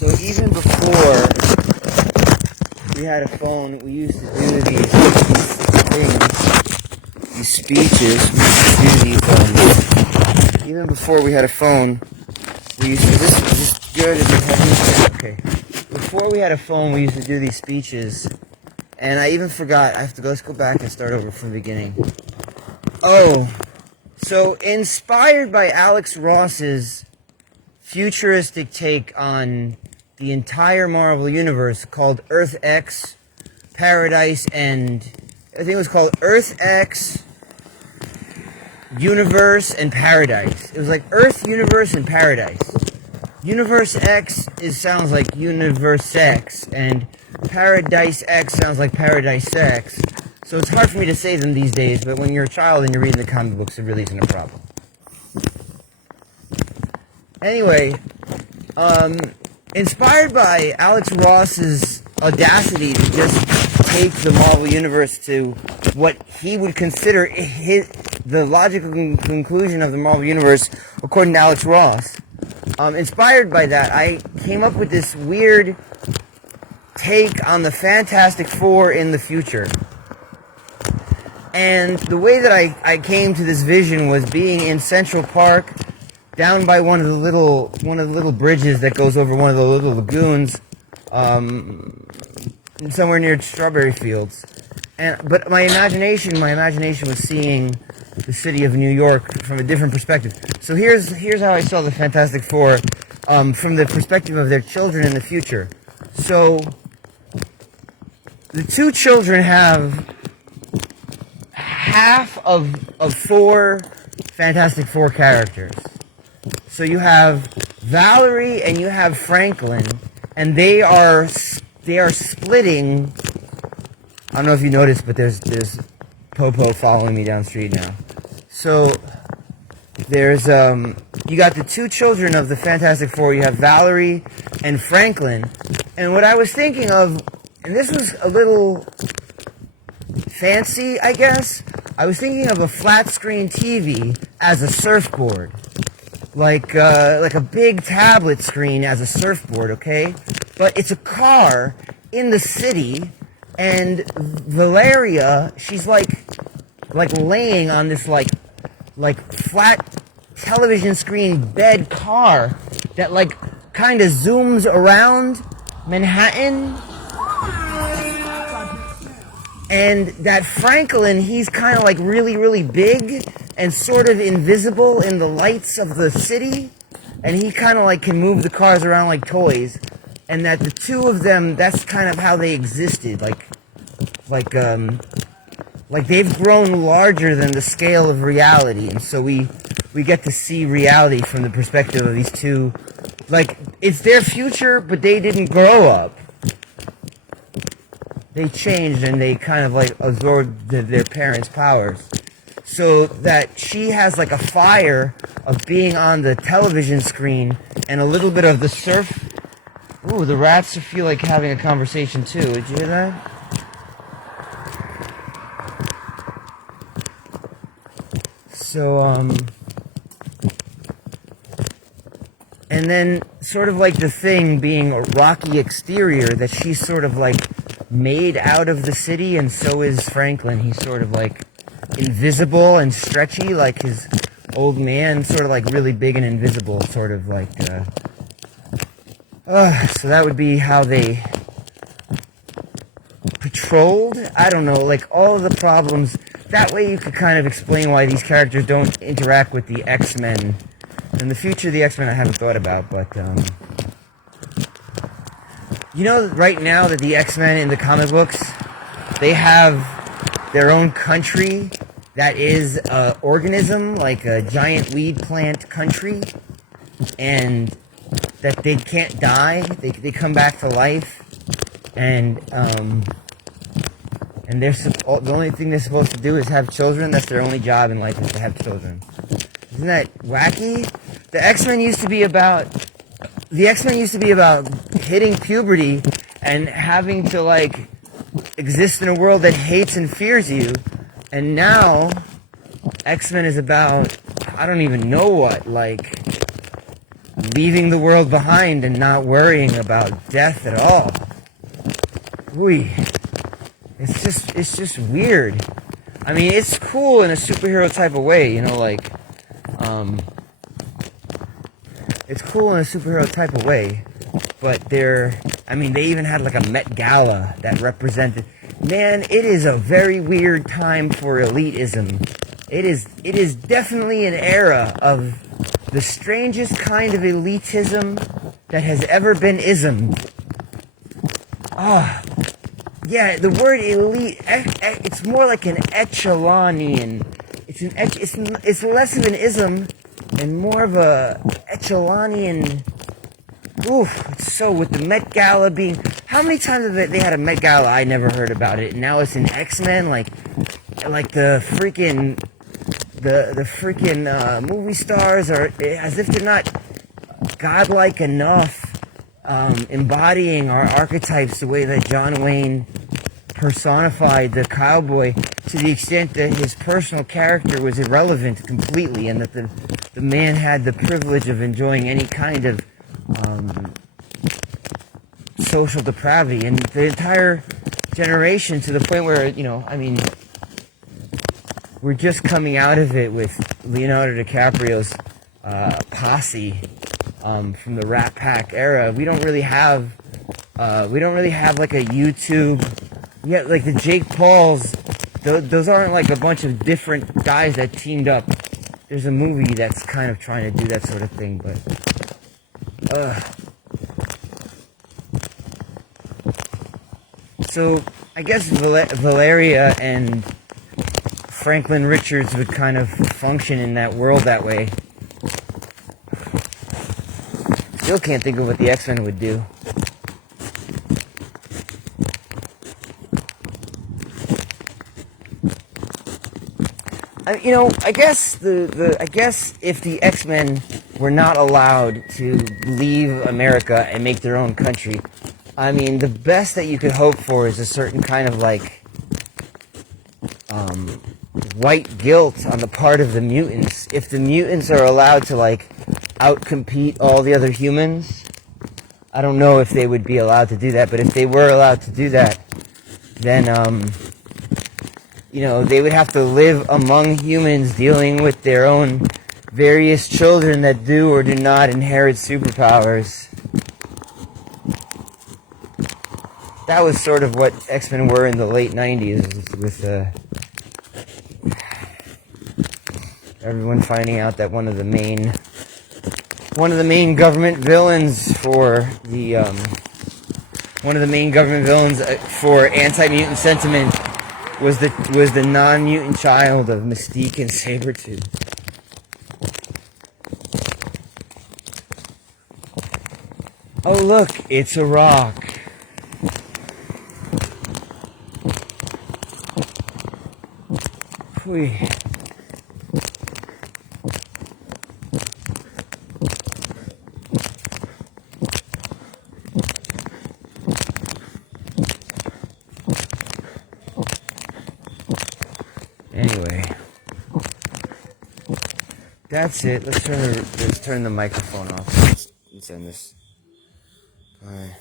So even before we had a phone, we used to do these things, these speeches. We used to do these. Even before we had a phone, we used to. Is this good? Is it heavy? Okay. Before we had a phone, we used to do these speeches, and I even forgot. I have to go. Let's go back and start over from the beginning. Oh, so inspired by Alex Ross's futuristic take on the entire Marvel Universe called Earth X, Paradise, and I think it was called Earth X, Universe, and Paradise. It was like Earth, Universe, and Paradise. Universe X sounds like Universe X, and Paradise X sounds like Paradise X. So it's hard for me to say them these days, but when you're a child and you're reading the comic books, it really isn't a problem. Anyway, inspired by Alex Ross's audacity to just take the Marvel Universe to what he would consider the logical conclusion of the Marvel Universe, according to Alex Ross, inspired by that, I came up with this weird take on the Fantastic Four in the future. And the way that I came to this vision was being in Central Park, down by one of the little bridges that goes over one of the little lagoons, somewhere near strawberry fields. But my imagination was seeing the city of New York from a different perspective. So here's how I saw the Fantastic Four from the perspective of their children in the future. So the two children have half of four Fantastic Four characters. So you have Valerie and you have Franklin, and they are splitting. I don't know if you noticed, but there's Popo following me down the street now. So there's you got the two children of the Fantastic Four. You have Valerie and Franklin, and what I was thinking of, and this was a little fancy, I guess. I was thinking of a flat screen TV as a surfboard. Like a big tablet screen as a surfboard, okay? But it's a car in the city, and Valeria, she's like laying on this like flat television screen bed car that like kind of zooms around Manhattan. And that Franklin, he's kind of like really, really big and sort of invisible in the lights of the city. And he kind of like can move the cars around like toys. And that the two of them, that's kind of how they existed. Like they've grown larger than the scale of reality. And so we get to see reality from the perspective of these two. Like, it's their future, but they didn't grow up. They changed and they kind of like absorbed their parents' powers. So that she has like a fire of being on the television screen and a little bit of the surf. Ooh, the rats feel like having a conversation too. Did you hear that? So, and then sort of like the Thing being a rocky exterior, that she's sort of like made out of the city, and so is Franklin. He's sort of like invisible and stretchy, like his old man, sort of like really big and invisible, sort of like, so that would be how they patrolled. I don't know, like all of the problems. That way you could kind of explain why these characters don't interact with the X-Men. In the future of the X-Men I haven't thought about, but, you know right now that the X-Men in the comic books, they have their own country that is an organism, like a giant weed plant country, and that they can't die, they come back to life, and they're the only thing they're supposed to do is have children. That's their only job in life, is to have children. Isn't that wacky? The X-Men used to be about hitting puberty and having to like exist in a world that hates and fears you, and now X-Men is about, I don't even know what, like leaving the world behind and not worrying about death at all. Ooh, it's just weird. I mean, it's cool in a superhero type of way, you know, like, it's cool in a superhero type of way, but I mean, they even had like a Met Gala that represented, man, it is a very weird time for elitism. It is definitely an era of the strangest kind of elitism that has ever been ismed. Ah, yeah, the word elite, it's more like an echelonian. It's less of an ism and more of a echelonian. Oof, so with the Met Gala being, how many times have they had a Met Gala? I never heard about it. And now it's in X-Men, like the freaking movie stars are as if they're not godlike enough, embodying our archetypes the way that John Wayne personified the cowboy, to the extent that his personal character was irrelevant completely, and that the man had the privilege of enjoying any kind of social depravity, and the entire generation, to the point where, you know, I mean, we're just coming out of it with Leonardo DiCaprio's posse from the Rat Pack era. We don't really have like a YouTube, yeah, like the Jake Pauls. Those aren't like a bunch of different guys that teamed up. There's a movie that's kind of trying to do that sort of thing, but so I guess Valeria and Franklin Richards would kind of function in that world that way. Still can't think of what the X-Men would do. You know, I guess I guess if the X-Men were not allowed to leave America and make their own country, I mean, the best that you could hope for is a certain kind of like white guilt on the part of the mutants. If the mutants are allowed to like outcompete all the other humans, I don't know if they would be allowed to do that, but if they were allowed to do that, then you know, they would have to live among humans, dealing with their own various children that do or do not inherit superpowers. That was sort of what X-Men were in the late 90s, with everyone finding out that one of the main government villains for anti-mutant sentiment was the non-mutant child of Mystique and Sabretooth. Oh look, it's a rock. Whew. Anyway, that's it. Let's turn the microphone off. Let's end this. Bye.